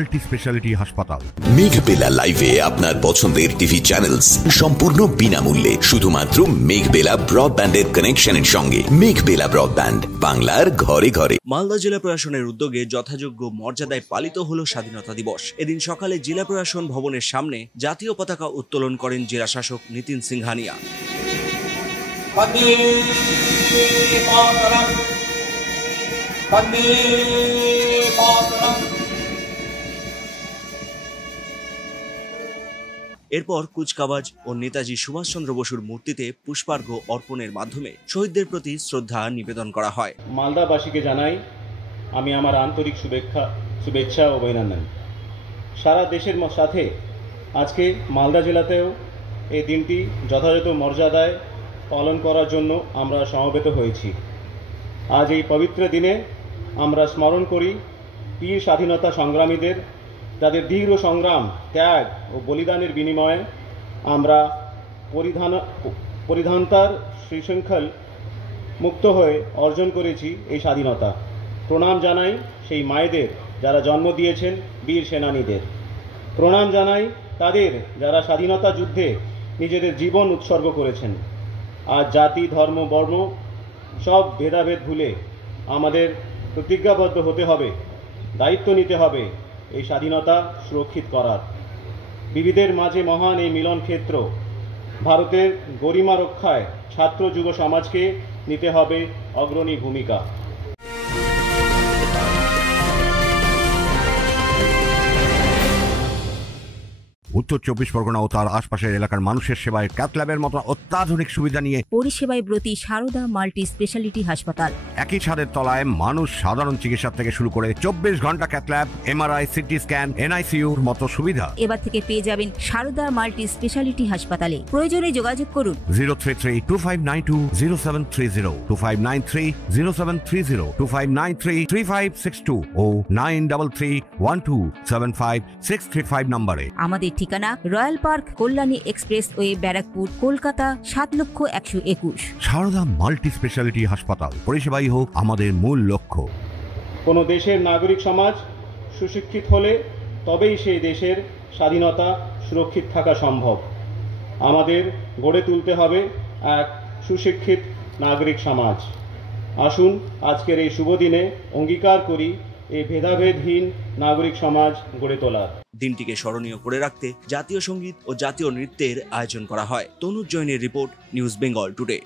Multi speciality হাসপাতাল। মেঘবেলা লাইভে আপনার পছন্দের টিভি চ্যানেলস সম্পূর্ণ বিনামূল্যে, শুধুমাত্র মেঘবেলা ব্রডব্যান্ডের কানেকশনের সঙ্গে। মেঘবেলা ব্রডব্যান্ড, বাংলার ঘরে ঘরে। মালদা জেলা প্রশাসনের উদ্যোগে যথাযোগ্য মর্যাদায় পালিত হলো স্বাধীনতা দিবস। এদিন সকালে জেলা প্রশাসন ভবনের সামনে জাতীয় পতাকা উত্তোলন করেন জেলা শাসক নিতিন সিংহানিয়া। এরপর কুচকাওয়াজ ও নেতাজি সুভাষচন্দ্র বসুর মূর্তিতে পুষ্পার্ঘ অর্পণের মাধ্যমে শহীদদের প্রতি শ্রদ্ধা নিবেদন করা হয়। মালদাবাসীকে জানাই আমি আমার আন্তরিক শুভেচ্ছা ও অভিনন্দন। সারা দেশের সাথে আজকে মালদা জেলাতেও এই দিনটি যথাযথ মর্যাদায় পালন করার জন্য আমরা সমবেত হয়েছি। আজ এই পবিত্র দিনে আমরা স্মরণ করি বীর স্বাধীনতা সংগ্রামীদের, যাদের দীর্ঘ সংগ্রাম, ত্যাগ ও বলিদানের বিনিময়ে আমরা পরিধানতার শৃঙ্খল মুক্ত হয়ে অর্জন করেছি এই স্বাধীনতা। প্রণাম জানাই সেই মায়েদের যারা জন্ম দিয়েছেন বীর সেনানীদের। প্রণাম জানাই তাদের যারা স্বাধীনতা যুদ্ধে নিজেদের জীবন উৎসর্গ করেছেন। আজ জাতি, ধর্ম, বর্ণ সব ভেদাভেদ ভুলে আমাদের প্রতিজ্ঞাবদ্ধ হতে হবে, দায়িত্ব নিতে হবে এই স্বাধীনতা সুরক্ষিত করার। বিবিধের মাঝে মহান এই মিলন ক্ষেত্র, ভারতের গরিমা রক্ষায় ছাত্র যুব সমাজকে নিতে হবে অগ্রণী ভূমিকা। উত্তর 24 পরগনা ও তার আশপাশের এলাকার মানুষের সেবায় ক্যাথ ল্যাবের মতো অত্যাধুনিক সুবিধা নিয়ে পরিষেবায় ব্রতী সারদা মাল্টি স্পেশালিটি হাসপাতাল। একই ছাদের তলায় মানুষ সাধারণ চিকিৎসা থেকে শুরু করে 24 ঘন্টা cath lab, MRI, CT scan, এনআইসিইউর মতো সুবিধা এবার থেকে পেয়ে যাবেন সারদা মাল্টি স্পেশালিটি হাসপাতালে। প্রয়োজনে যোগাযোগ করুন 033-2592-0730, 2593-0730, 2593-3562 ও 9331275635 নম্বরে। আমাদের ঠিকানা Royal Park, Kalyani express way, Barrackpore, Kolkata 7,01,21। Sarada multi speciality হাসপাতাল, পরিষেবাই হোক আমাদের মূল লক্ষ্য। কোনো দেশের নাগরিক সমাজ সুশিক্ষিত হলে তবেই সেই দেশের স্বাধীনতা সুরক্ষিত থাকা সম্ভব। আমাদের গড়ে তুলতে হবে এক সুশিক্ষিত নাগরিক সমাজ। আসুন আজকের এই শুভ দিনে অঙ্গীকার করি এই ভেদাভেদহীন নাগরিক সমাজ গড়ে তোলার। দিনটিকে স্মরণীয় করে রাখতে জাতীয় সঙ্গীত ও জাতীয় নৃত্যের আয়োজন করা হয়। তনুজ জৈনের রিপোর্ট, নিউজ বেঙ্গল টুডে।